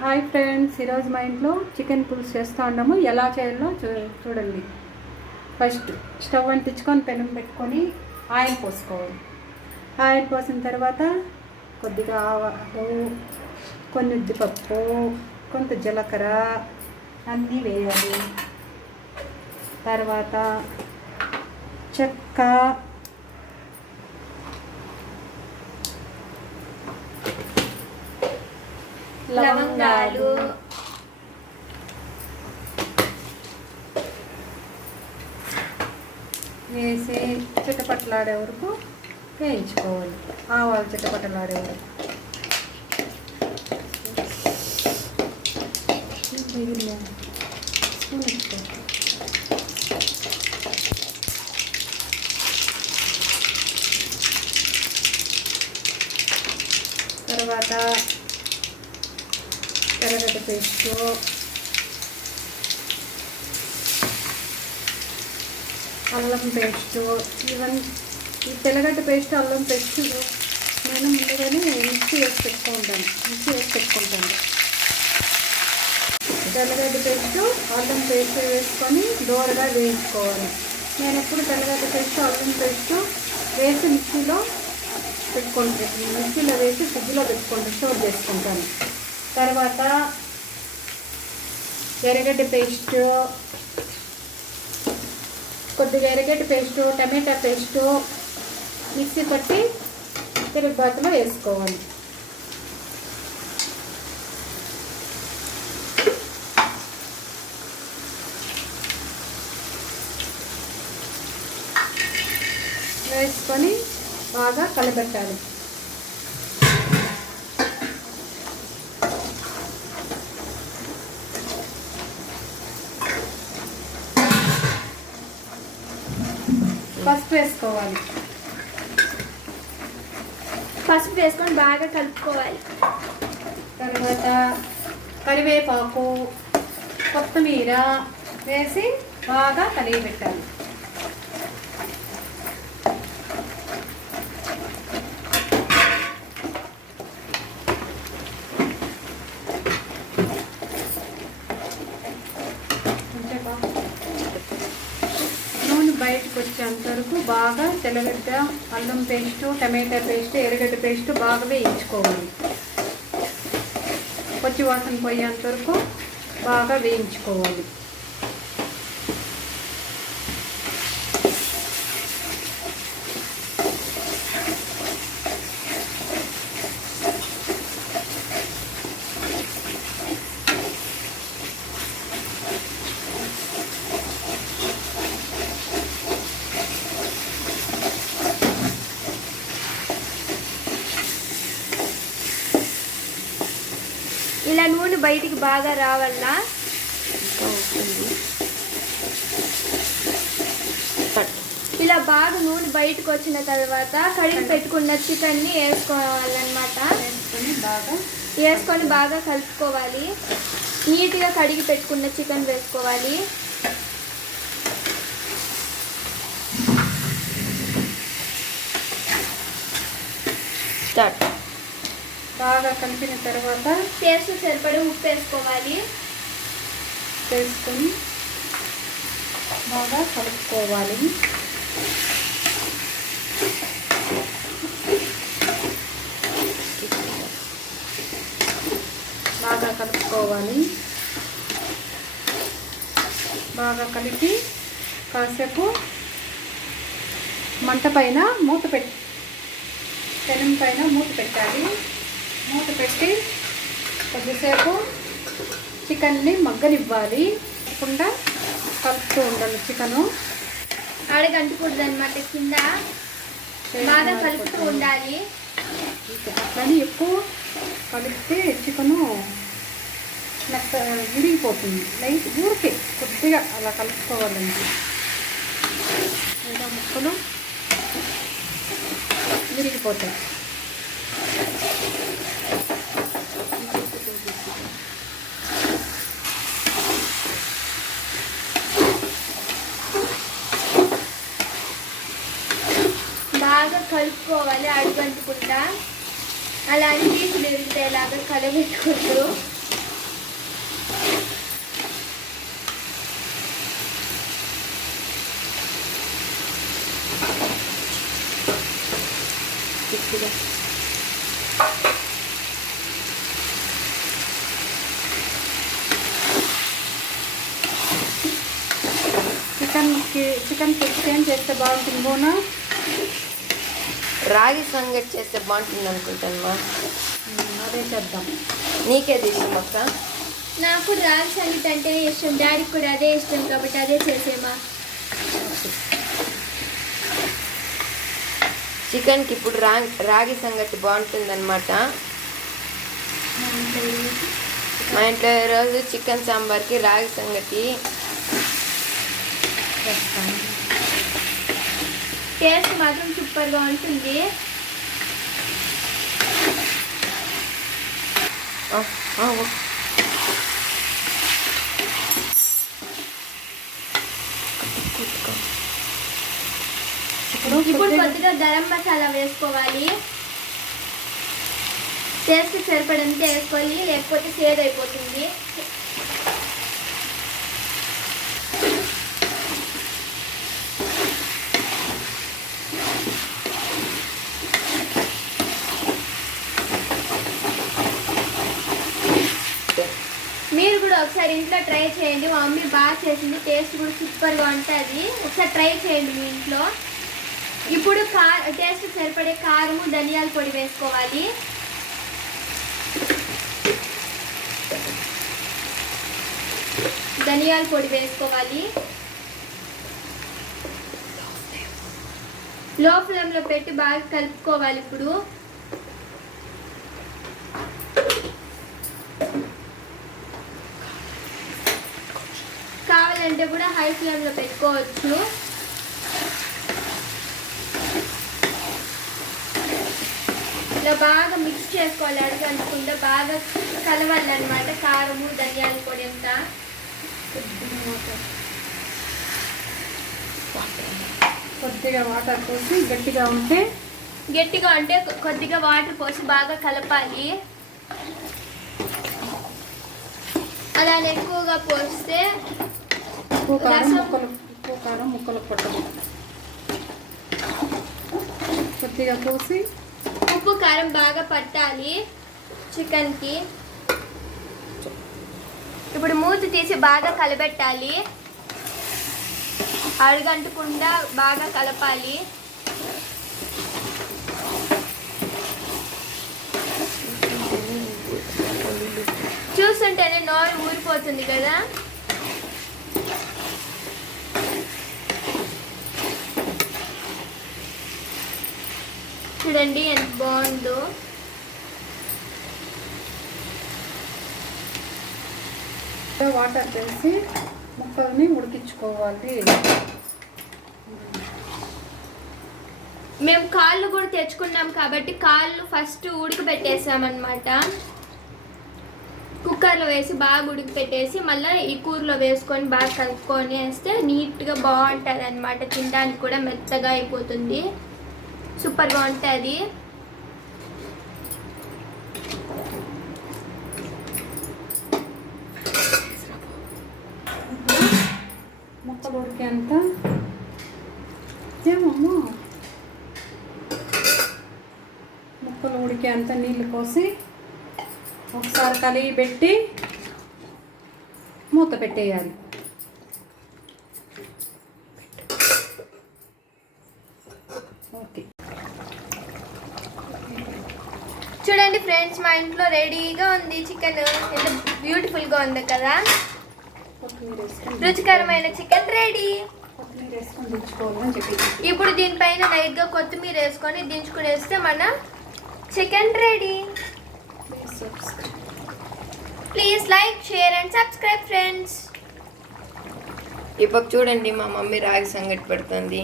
Hi friends, ఈరోజు మా ఇంట్లో చికెన్ పులుసు చేస్తూ ఉన్నాము. ఎలా చేయాలో చూడండి. ఫస్ట్ స్టవ్ అంటించుకొని పెనం పెట్టుకొని ఆయిల్ పోసుకోవాలి. ఆయిల్ పోసిన తర్వాత కొద్దిగా ఆవాలు, కొన్ని ఉద్దిపప్పు, కొంత జీలకర్ర అన్నీ వేయాలి. తర్వాత చెక్క, లవంగాలు, వేసి చిటపట్లాడే వరకు వేయించుకోవాలి. ఆవాలు చిటపట్లాడే వరకు. తర్వాత తెల్లగడ్డ పేస్టు, అల్లం పేస్టు, ఈ తెల్లగడ్డ పేస్ట్ అల్లం పేస్ట్ నేను ముందుగానే మిక్సీ వేసి పెట్టుకుంటాను. తెల్లగడ్డ పేస్టు అల్లం పేస్ట్ వేసుకొని దోరగా వేయించుకోవాలి. నేను ఎప్పుడు తెల్లగడ్డ పేస్టు అల్లం పేస్టు వేసి మిక్సీలో వేసి ఫ్రిడ్జ్లో స్టోర్ చేసుకుంటాను. తర్వాత ఎర్రగడ్డ పేస్టు, కొద్దిగా ఎర్రగడ్డ పేస్టు, టమాటా పేస్టు మిక్సీ పట్టి తిరుగుబాటులో వేసుకోవాలి. వేసుకొని బాగా కలబెట్టాలి. పసుపు వేసుకోవాలి. పసుపు వేసుకొని బాగా కలుపుకోవాలి. తర్వాత కరివేపాకు, కొత్తిమీర వేసి బాగా కలియబెట్టాలి. బయటకు వచ్చేంత వరకు బాగా తెల్లగడ్డ, అల్లం పేస్టు, టమాటా పేస్ట్, ఎర్రగడ్డ పేస్ట్ బాగా వేయించుకోవాలి. పచ్చి వాసన పోయేంత వరకు బాగా వేయించుకోవాలి. ఇలా నూనె బయటికి బాగా రావాలా. ఇలా బాగా నూనె బయటకు వచ్చిన తర్వాత కడిగి పెట్టుకున్న చికెన్ని వేసుకోవాలన్నమాట. వేసుకొని బాగా కలుపుకోవాలి. నీట్గా కడిగి పెట్టుకున్న చికెన్ వేసుకోవాలి. బాగా కలిపిన తర్వాత టేస్ట్ సరిపడి ఉప్పు వేసుకోవాలి. వేసుకొని బాగా కలుపుకోవాలి. బాగా కలిపి కాసేపు మంట పైన పెనం పైన మూత పెట్టాలి. మూత పెట్టి కొద్దిసేపు చికెన్ని మగ్గనివ్వాలి. కాకుండా కలుపుతూ ఉండాలి. చికెను అడగంటకూడదు అనమాట, కింద బాగా కలుపుతూ ఉండాలి. అట్లని ఎక్కువ కలిపితే చికెను విరిగిపోతుంది. లైట్ ఊరికే కొద్దిగా అలా కలుపుకోవాలండి. లేదా ముక్కలు విరిగిపోతాయి. బాగా కలుపుకోవాలి అడుగంటుకుంటా. అలా అని పీసులు విరిగేలాగా కలబెట్టుకుంటూ కొద్దిగా. చికెన్ పులుసు ఏం చేస్తే బాగుంటుంది బోనా? రాగి సంగటి చేస్తే బాగుంటుంది అనుకుంటానమ్మా. అదే చేద్దాం. నీకేది ఇష్టం అక్క? నాకు రాగి సంగటి అంటే ఇష్టం, డాడీకి కూడా అదే ఇష్టం కాబట్టి అదే చేసేమా. చికెన్కి ఇప్పుడు రాగి సంగటి బాగుంటుంది అనమాట. మా ఇంట్లో ఈరోజు చికెన్ సాంబార్కి రాగి సంగటి టేస్ట్ మాత్రం సూపర్గా ఉంటుంది. ఇప్పుడు కొద్దిగా గరం మసాలా వేసుకోవాలి. టేస్ట్ సరిపడంత వేసుకోవాలి, లేకపోతే సేద్ అయిపోతుంది. మీరు కూడా ఒకసారి ఇంట్లో ట్రై చేయండి, మా మమ్మీ బాగా చేసింది, టేస్ట్ కూడా సూపర్గా ఉంటుంది. ఒకసారి ట్రై చేయండి మీ ఇంట్లో. ఇప్పుడు టేస్ట్ సరిపడే కారము ధనియాల పొడి వేసుకోవాలి. ధనియాల పొడి వేసుకోవాలి. లో ఫ్లేమ్లో పెట్టి బాగా కలుపుకోవాలి. ఇప్పుడు కావాలంటే కూడా హై ఫ్లేమ్లో పెట్టుకోవచ్చు. ఇలా బాగా మిక్స్ చేసుకోవాలి, అడగనుకుంటే బాగా కలవాలి అనమాట కారము ధనియాల పొడి అంతా. కొద్దిగా వాటర్ పోసి గట్టిగా ఉంటే కొద్దిగా వాటర్ పోసి బాగా కలపాలి. అలా ఎక్కువగా పోస్తే ఉప్పు కారం ముక్కలు పట్టదు. కొద్దిగా పోసి ఉప్పు కారం బాగా పట్టాలి చికెన్కి. ఇప్పుడు మూత తీసి బాగా కలబెట్టాలి, అడుగంటకుండా బాగా కలపాలి. చూస్తుంటేనే నోరు ఊరిపోతుంది కదా. చూడండి ఎంత బాగుందో. వాటర్ వేసి ముక్కల్ని ఉడికించుకోవాలి. మేము కాళ్ళు కూడా తెచ్చుకున్నాం కాబట్టి కాళ్ళు ఫస్ట్ ఉడకబెట్టేసామన్నమాట. కుక్కర్లో వేసి బాగా ఉడకపెట్టేసి మళ్ళీ ఈ కూరలో వేసుకొని బాగా కలుపుకొని వేస్తే నీట్గా బాగుంటుంది అనమాట. తినడానికి కూడా మెత్తగా అయిపోతుంది, సూపర్గా ఉంటుంది. ముక్కలు ఉడికేంత ఏమమ్మా ముక్కలు ఉడికేంత నీళ్ళు పోసి ఒకసారి కలిగి పెట్టి మూత పెట్టేయాలి. ఓకే, చూడండి ఫ్రెండ్స్, మా ఇంట్లో రెడీగా ఉంది చికెన్. ఎంత బ్యూటిఫుల్గా ఉంది కదా. రుచికరమైన చికెన్ రెడీ. ఇప్పుడు దీనిపైన లైట్గా కొత్తిమీర వేసుకొని దించుకునేస్తే మన chicken ready. Please like, share and subscribe friends. ఇప్పుడు చూడండి మా మమ్మీ రాగి సంగటి పెడుతుంది.